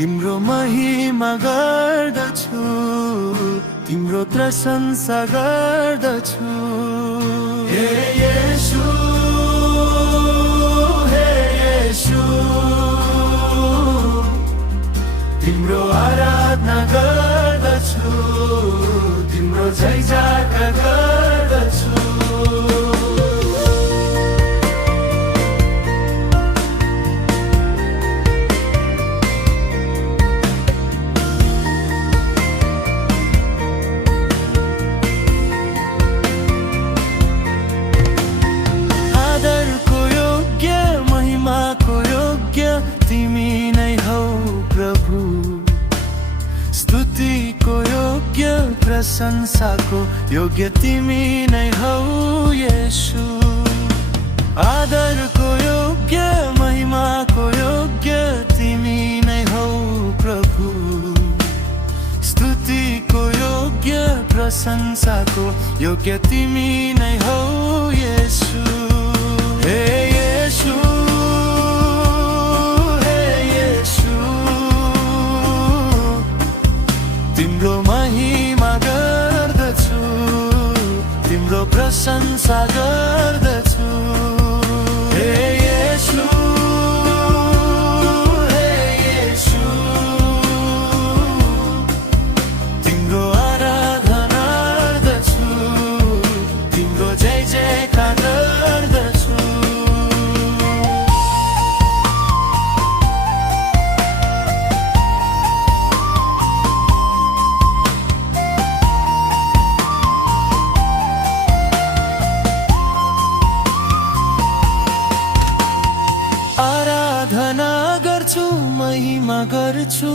तिम्रो महिमा गर्दछु, तिम्रो प्रशंसा गर्दछु। हे येशू, हे येशू, तिम्रो आराधना गर्दछु, तिम्रो जय जयकार गर्दछु। आदरको योग्य, महिमाको योग्य तिमी नै हौ प्रभु। स्तुतिको योग्य, प्रशंसाको योग्य तिमी नै हौ येशू। आदरको योग्य, महिमाको योग्य तिमी नै हौ प्रभु। स्तुतिको योग्य, प्रशंसाको योग्य तिमी नै हौ येशू। हे येशू, हे येशू, तिम्रो महिमा गर्दछु, तिम्रो प्रशंसा गर्दछु। हे येशू, हे येशू, तिम्रो आराधना गर्दछु, तिम्रो जय जयकार गर्दछु। आराधना गर्छु, महिमा गर्छु,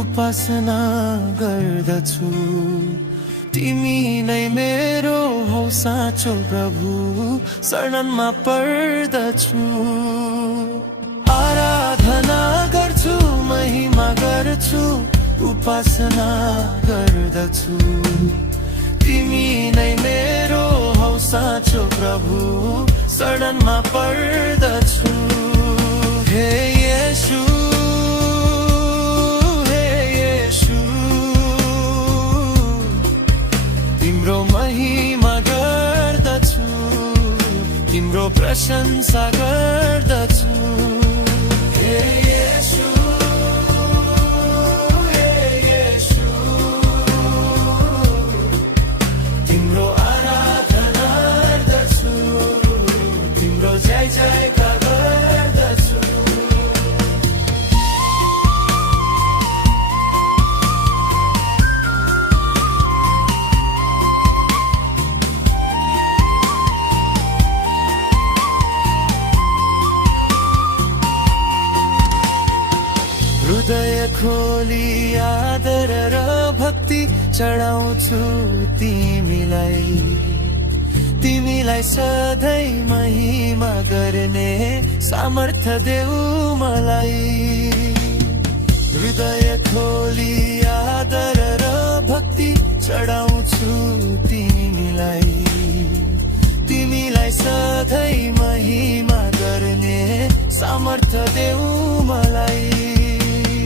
उपासना गर्दछु। तिमी नै मेरो हौ साँचो प्रभु, शरणमा पर्दछु। आराधना गर्छु, महिमा गर्छु, उपासना गर्दछु। तिमी नै मेरो हौ साँचो प्रभु, शरणमा पर्दछु। हे येशू, हे येशू, तिम्रो महिमा गर्दछु, तिम्रो प्रशंसा गर्दछु। हे येशू, हे येशू, तिम्रो आराधना गर्दछु, तिम्रो जय जयकार गर्दछु। हृदय खोली आदर र भक्ति चढाउँछु तिमीलाई। तिमीलाई सधैँ महिमा गर्ने सामर्थ्य देऊ मलाई। हृदय खोली आदर र भक्ति चढाउँछु तिमीलाई। तिमीलाई सधैँ महिमा गर्ने सामर्थ्य देऊ मलाई।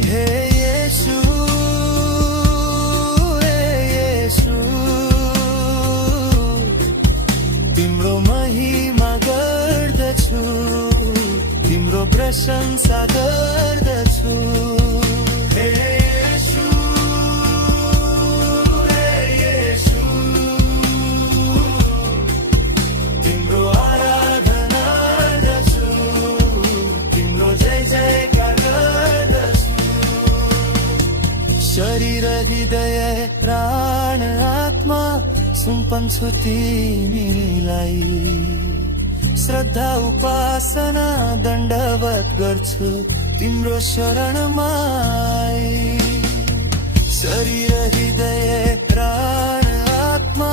हे येशू, हे येशू, तिम्रो महिमा गर्दछु, तिम्रो प्रशंसा गर्दछु। हे येशू, हे येशू, तिम्रो आराधना गर्दछु, तिम्रो जय जयकार गर्दछु। शरीर हृदय प्राण आत्मा सुम्पन्छु तिमीलाई। श्रद्धा उपासना दण्डवत गर्छु तिम्रो शरणमा। शरीर हृदय प्राण आत्मा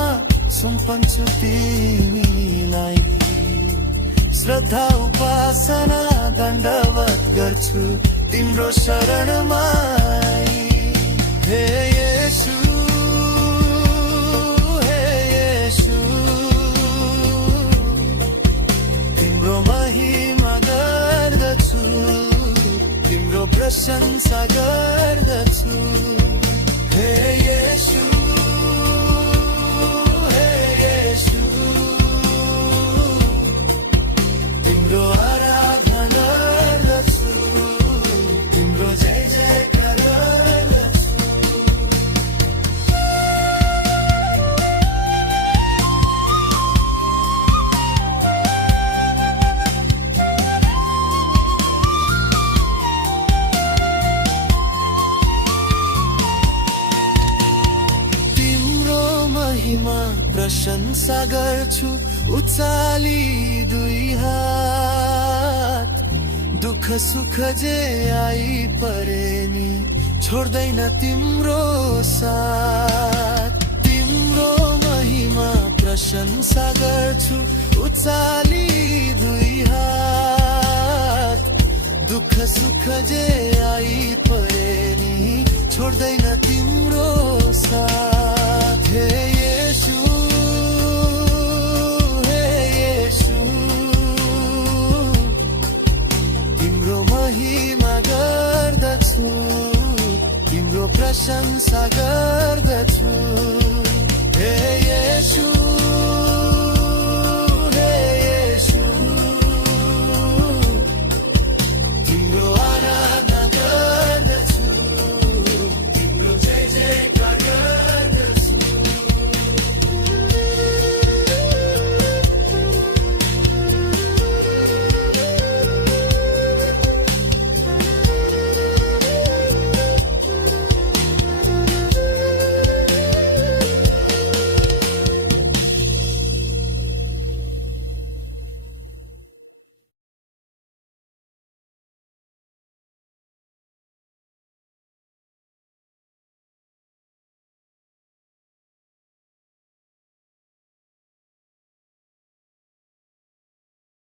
सुम्पन्छु तिमीलाई। श्रद्धा उपासना दण्डवत गर्छु तिम्रो शरणमा। हे येशू, हे येशू, तिम्रो महिमा गर्दछु, तिम्रो प्रशंसा प्रशंसा गर्दछु। हे येशू, हे येशू, तिम्रो आराधना गर्दछु, तिम्रो जय जयकार गर्दछु। महिमा प्रशंसा गर्छु, उचाली दुई हात। दुःख सुख जे आई परे नि छोड्दैन तिम्रो साथ। तिम्रो महिमा प्रशंसा गर्छु, उचाली दुई हात। दुःख सुख जे आई परे नि छोड्दैन तिम्रो साथ। हे येशू, हे येशू, तिम्रो महिमा गर्दछु, तिम्रो प्रशंसा गर्दछु।